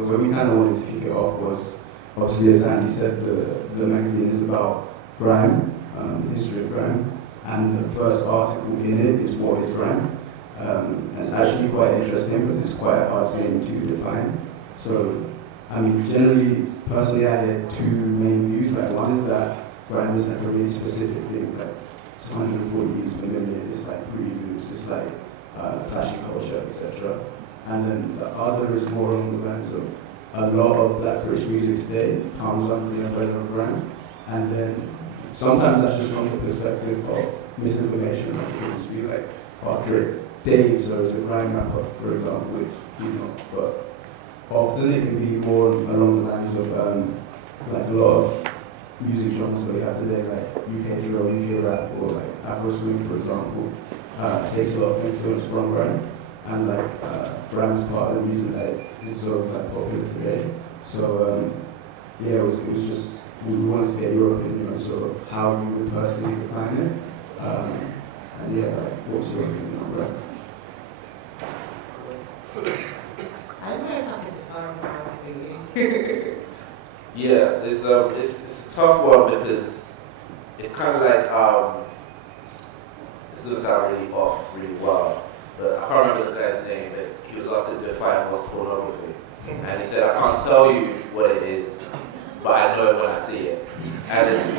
So when we kind of wanted to kick it off was, obviously as Andy said, the magazine is about grime, the history of grime, and the first article in it is what is grime. And it's actually quite interesting because it's quite a hard thing to define. So, I mean, generally, personally, I had two main views. Like, one is that grime is like a really specific thing, like it's 140 beats per minute, it's like free loops, it's like flashy culture, etc. And then the other is more on the lines of a lot of Black British music today comes under the umbrella of grime. And then sometimes that's just from the perspective of misinformation, like it would be like, oh, Dave, so is a grime rapper, for example, which he's not. But often it can be more along the lines of like a lot of music genres that we have today, like UK drill, UK rap, or like Afro swing, for example, takes a lot of influence from grime. And like grime is part of the reason that it's so like popular today. So yeah, it was just, we wanted to get your opinion on sort of how you would personally define it. And yeah, like, what's your opinion on grime? I don't know if I can define grime for you. Yeah, it's a tough one because it's kind of like, it's going to sound really off, really wild, but I can't remember the guy's name, but he was asked to define what's pornography. And he said, I can't tell you what it is, but I know it when I see it. And it's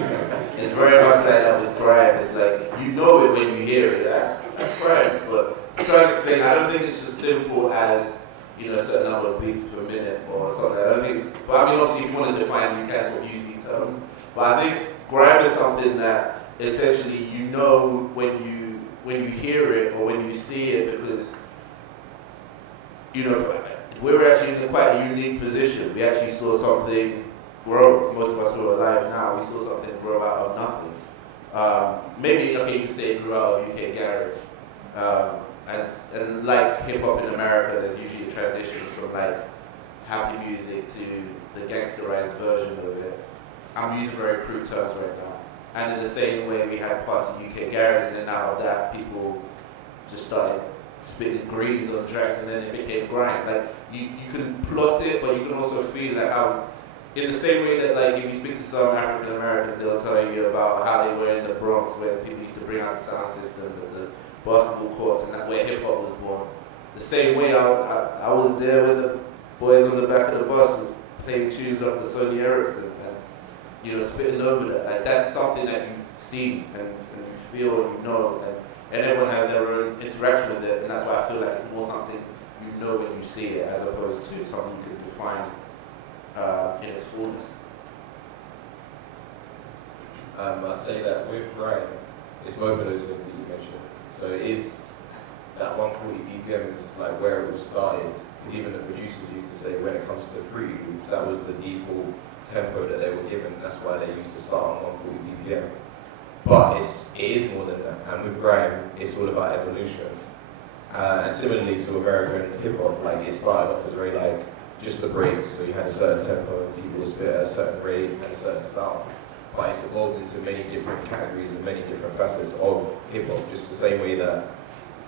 very much like that with grime. It's like, you know it when you hear it. That's grime. But to try to explain, I don't think it's just simple as, you know, a certain number of beats per minute or something. I don't think, but I mean, obviously, if you want to define, you can sort of use these terms. But I think grime is something that essentially you know when you hear it or when you see it, because, you know, we're actually in quite a unique position. We actually saw something grow. Most of us who are alive now, we saw something grow out of nothing. Maybe, okay, you could say it grew out of UK garage. And like hip hop in America, there's usually a transition from like happy music to the gangsterized version of it. I'm using very crude terms right now. And in the same way, we had parts of UK garage, and then out of that, people just started spitting grease on tracks, and then it became grime. Like you can plot it, but you can also feel like how, in the same way that like if you speak to some African Americans, they'll tell you about how they were in the Bronx, where people used to bring out sound systems at the basketball courts, and that's where hip hop was born. The same way I was there when the boys on the back of the bus was playing tunes off the Sony Ericsson, and you know, spitting over that. Like that's something that you've seen and you feel and you know, and everyone has their own interaction with it, and that's why I feel like it's more something you know when you see it, as opposed to something you can define in its fullness. I'd say that with grime, it's both of those things that you mentioned. So it is that 140 BPM is like where it all started. Because even the producers used to say when it comes to free loops, that was the default tempo that they were given. That's why they used to start on 140 BPM. But it is more than that. And with grime, it's all about evolution. And similarly to American hip hop, like it started off as very like just the breaks. So you had a certain tempo, and people would spit at a certain rate and a certain style. But it's evolved into many different categories and many different facets of hip hop. Just the same way that,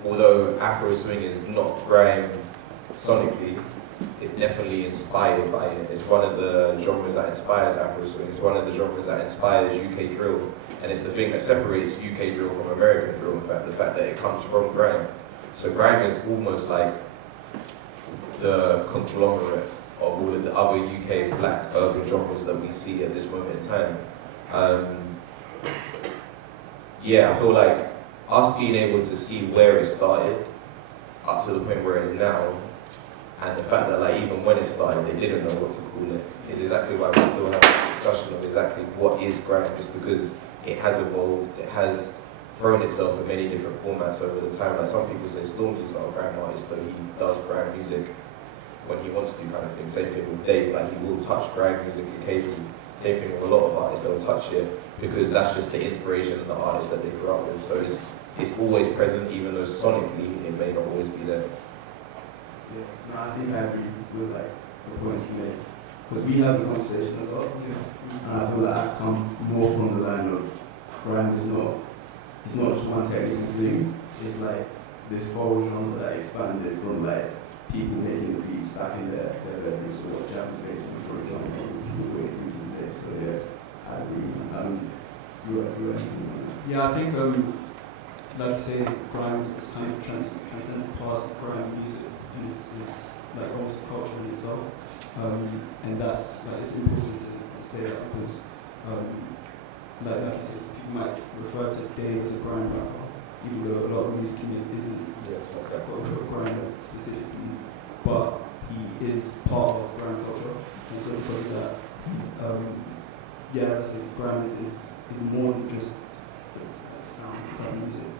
although Afro swing is not grime sonically, it's definitely inspired by it. It's one of the genres that inspires Afro swing. It's one of the genres that inspires UK drill. And it's the thing that separates UK drill from American drill, in fact, the fact that it comes from grime. So grime is almost like the conglomerate of all of the other UK black urban genres that we see at this moment in time. Yeah, I feel like us being able to see where it started up to the point where it is now, and the fact that like even when it started, they didn't know what to call it, is exactly why we still have a discussion of exactly what is grime, just because it has evolved, it has thrown itself in many different formats over the time. Like some people say Stormzy's not a grime artist, but he does grime music when he wants to, kind of thing. Same thing with Dave, like he will touch grime music occasionally. Same thing with a lot of artists, they'll touch it because that's just the inspiration of the artists that they grew up with. So it's always present, even though sonically it may not always be there. Yeah, no, I think I agree with like the points you made. Because we have a conversation as well. And I feel like I come more from the line of grime is not, it's not just one technical thing. It's like this whole genre that expanded from like people making the beats back in their bedrooms or Yeah, I think, like you say, grime is kind of transcended past grime music, and it's like almost a culture in itself. And that's like it's important to say that because, like you said, people might refer to Dave as a grime rapper, even though a lot of music he makes isn't a grime specifically, but he is part of grime culture, and so because of that, he's yeah, I think grime is more than just the sound type of music.